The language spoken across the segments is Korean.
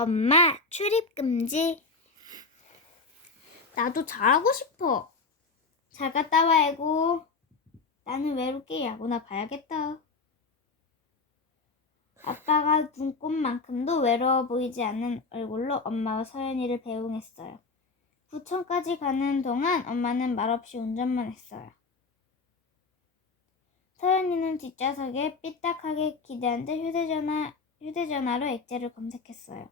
엄마 출입 금지. 나도 잘하고 싶어. 잘 갔다 와야고. 나는 외롭게 야구나 봐야겠다. 아빠가 눈꽃만큼도 외로워 보이지 않는 얼굴로 엄마와 서연이를 배웅했어요. 구청까지 가는 동안 엄마는 말없이 운전만 했어요. 서연이는 뒷좌석에 삐딱하게 기대한 듯 휴대전화, 휴대전화로 액자를 검색했어요.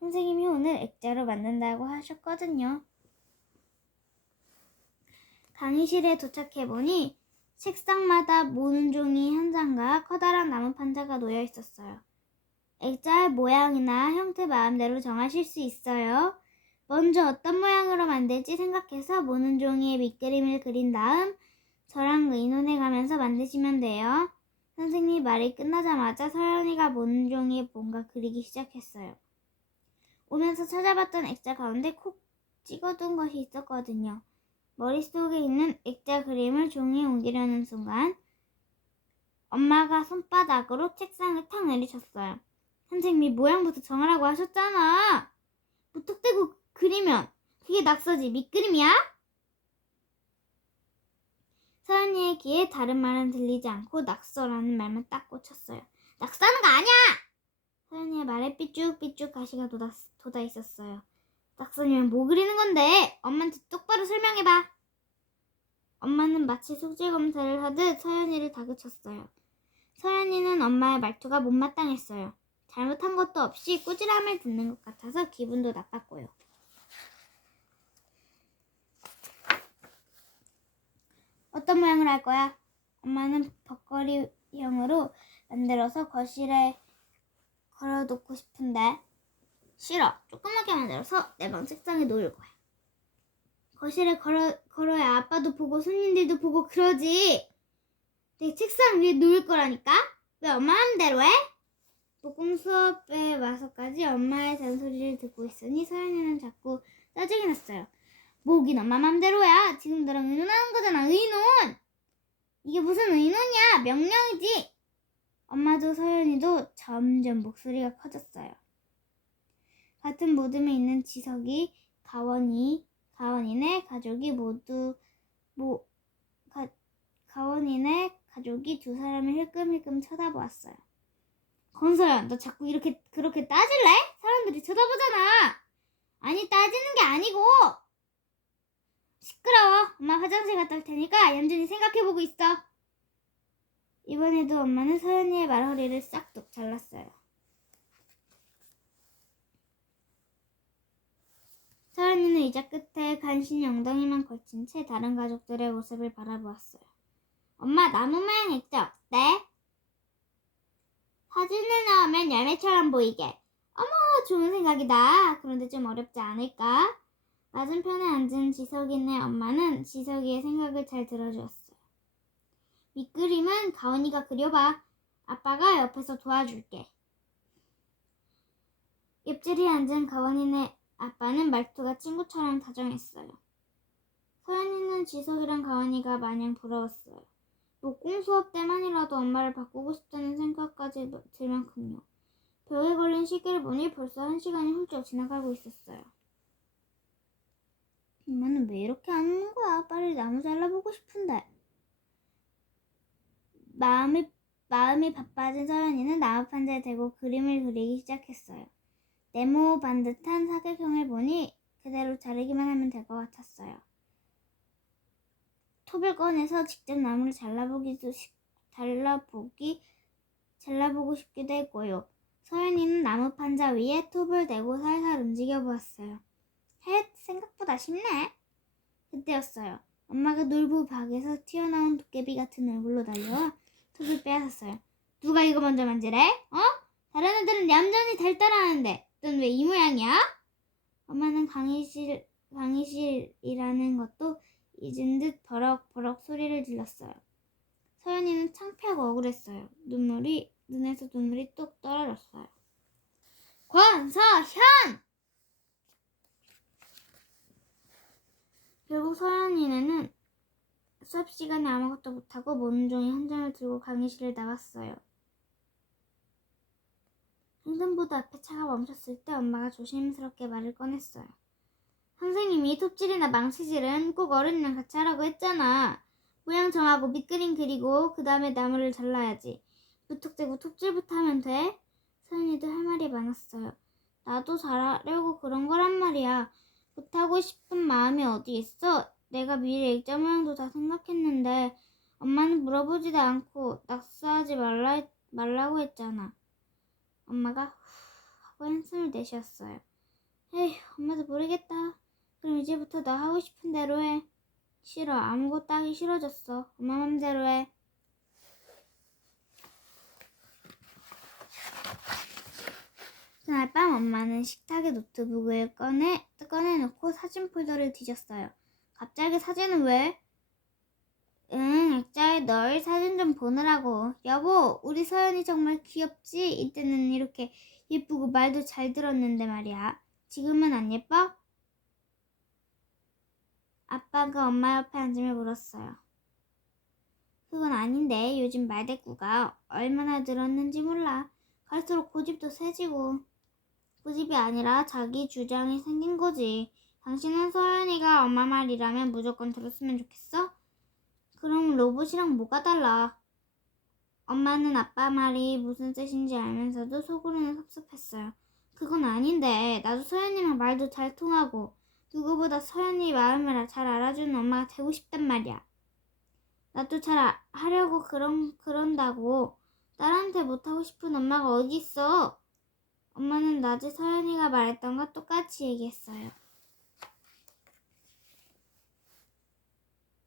선생님이 오늘 액자로 만든다고 하셨거든요. 강의실에 도착해보니 책상마다 모는 종이 한 장과 커다란 나무 판자가 놓여 있었어요. 액자의 모양이나 형태 마음대로 정하실 수 있어요. 먼저 어떤 모양으로 만들지 생각해서 모는 종이에 밑그림을 그린 다음 저랑 의논해 가면서 만드시면 돼요. 선생님 말이 끝나자마자 서연이가 모는 종이에 뭔가 그리기 시작했어요. 오면서 찾아봤던 액자 가운데 콕 찍어둔 것이 있었거든요. 머릿속에 있는 액자 그림을 종이에 옮기려는 순간 엄마가 손바닥으로 책상을 탁 내리쳤어요. 선생님이 모양부터 정하라고 하셨잖아. 무턱대고 그리면 그게 낙서지 밑그림이야? 서연이의 귀에 다른 말은 들리지 않고 낙서라는 말만 딱 꽂혔어요. 낙서하는 거 아니야! 말에 삐쭉삐쭉 가시가 돋아, 돋아 있었어요. 낙서면 뭐 그리는 건데? 엄마한테 똑바로 설명해봐. 엄마는 마치 속질 검사를 하듯 서연이를 다그쳤어요. 서연이는 엄마의 말투가 못마땅했어요. 잘못한 것도 없이 꾸지람을 듣는 것 같아서 기분도 나빴고요. 어떤 모양을 할 거야? 엄마는 벽걸이형으로 만들어서 거실에 걸어놓고 싶은데 싫어. 조그맣게 만들어서 내 방 책상에 놓을 거야. 거실에 걸어, 걸어야 아빠도 보고 손님들도 보고 그러지. 내 책상 위에 놓을 거라니까? 왜 엄마 마음대로 해? 목공 수업에 와서까지 엄마의 잔소리를 듣고 있으니 서연이는 자꾸 짜증이 났어요. 뭐긴 엄마 맘대로야. 지금 너랑 의논하는 거잖아. 의논. 이게 무슨 의논이야. 명령이지. 엄마도 서연이도 점점 목소리가 커졌어요. 같은 무덤에 있는 지석이, 가원이, 가원이네 가족이 모두 모 가, 가원이네 가족이 두 사람을 힐끔힐끔 쳐다보았어요. 건서연, 너 자꾸 이렇게 그렇게 따질래? 사람들이 쳐다보잖아. 아니 따지는 게 아니고 시끄러워. 엄마 화장실 갔다 올 테니까 얌전히 생각해보고 있어. 이번에도 엄마는 서연이의 말허리를 싹둑 잘랐어요. 서연이는 의자 끝에 간신히 엉덩이만 걸친 채 다른 가족들의 모습을 바라보았어요. 엄마 나무 모양 액자 어때? 사진을 넣으면 열매처럼 보이게. 어머 좋은 생각이다. 그런데 좀 어렵지 않을까? 맞은편에 앉은 지석이네 엄마는 지석이의 생각을 잘 들어주었어요. 밑그림은 가온이가 그려봐. 아빠가 옆에서 도와줄게. 옆자리에 앉은 가온이네 아빠는 말투가 친구처럼 다정했어요. 서연이는 지석이랑 가온이가 마냥 부러웠어요. 목공 수업 때만이라도 엄마를 바꾸고 싶다는 생각까지 들 만큼요. 벽에 걸린 시계를 보니 벌써 한 시간이 훌쩍 지나가고 있었어요. 엄마는 왜 이렇게 안 오는 거야? 빨리 나무 잘라보고 싶은데. 마음이, 마음이 바빠진 서연이는 나무 판자에 대고 그림을 그리기 시작했어요. 네모 반듯한 사각형을 보니 그대로 자르기만 하면 될 것 같았어요. 톱을 꺼내서 직접 나무를 잘라보기도 시- 잘라보기 잘라보고 싶기도 했고요. 서연이는 나무 판자 위에 톱을 대고 살살 움직여 보았어요. 헷 생각보다 쉽네. 그때였어요. 엄마가 놀부 박에서 튀어나온 도깨비 같은 얼굴로 달려와 톱을 빼앗았어요. 누가 이거 먼저 만지래? 어? 다른 애들은 얌전히 잘 따라하는데 넌 왜 이 모양이야? 엄마는 강의실 강의실이라는 것도 잊은 듯 버럭버럭 소리를 질렀어요. 서연이는 창피하고 억울했어요. 눈물이 눈에서 눈물이 뚝 떨어졌어요. 권서현! 결국 서연이는 수업 시간에 아무것도 못하고 모는 종이 한 장을 들고 강의실을 나갔어요. 횡단보도 앞에 차가 멈췄을 때 엄마가 조심스럽게 말을 꺼냈어요. 선생님이 톱질이나 망치질은 꼭 어른이랑 같이 하라고 했잖아. 모양 정하고 밑그림 그리고 그 다음에 나무를 잘라야지. 무턱대고 톱질부터 하면 돼. 서연이도 할 말이 많았어요. 나도 잘하려고 그런 거란 말이야. 못하고 싶은 마음이 어디 있어? 내가 미래 일자 모양도 다 생각했는데 엄마는 물어보지도 않고 낙서하지 말라, 했- 말라고 했잖아. 엄마가 후 하고 한숨을 내쉬었어요. 에휴, 엄마도 모르겠다. 그럼 이제부터 너 하고 싶은 대로 해. 싫어. 아무것도 하기 싫어졌어. 엄마 맘대로 해. 그날 밤 엄마는 식탁에 노트북을 꺼내, 꺼내놓고 사진 폴더를 뒤졌어요. 갑자기 사진은 왜? 응, 액자에 널 사진 좀 보느라고. 여보, 우리 서연이 정말 귀엽지? 이때는 이렇게 예쁘고 말도 잘 들었는데 말이야. 지금은 안 예뻐? 아빠가 엄마 옆에 앉으며 물었어요. 그건 아닌데 요즘 말대꾸가 얼마나 늘었는지 몰라. 갈수록 고집도 세지고. 고집이 아니라 자기 주장이 생긴 거지. 당신은 서연이가 엄마 말이라면 무조건 들었으면 좋겠어? 그럼 로봇이랑 뭐가 달라? 엄마는 아빠 말이 무슨 뜻인지 알면서도 속으로는 섭섭했어요. 그건 아닌데 나도 서연이랑 말도 잘 통하고 누구보다 서연이 마음을 잘 알아주는 엄마가 되고 싶단 말이야. 나도 잘 아- 하려고 그런 그런다고 딸한테 못하고 싶은 엄마가 어디 있어? 엄마는 낮에 서연이가 말했던 것 똑같이 얘기했어요.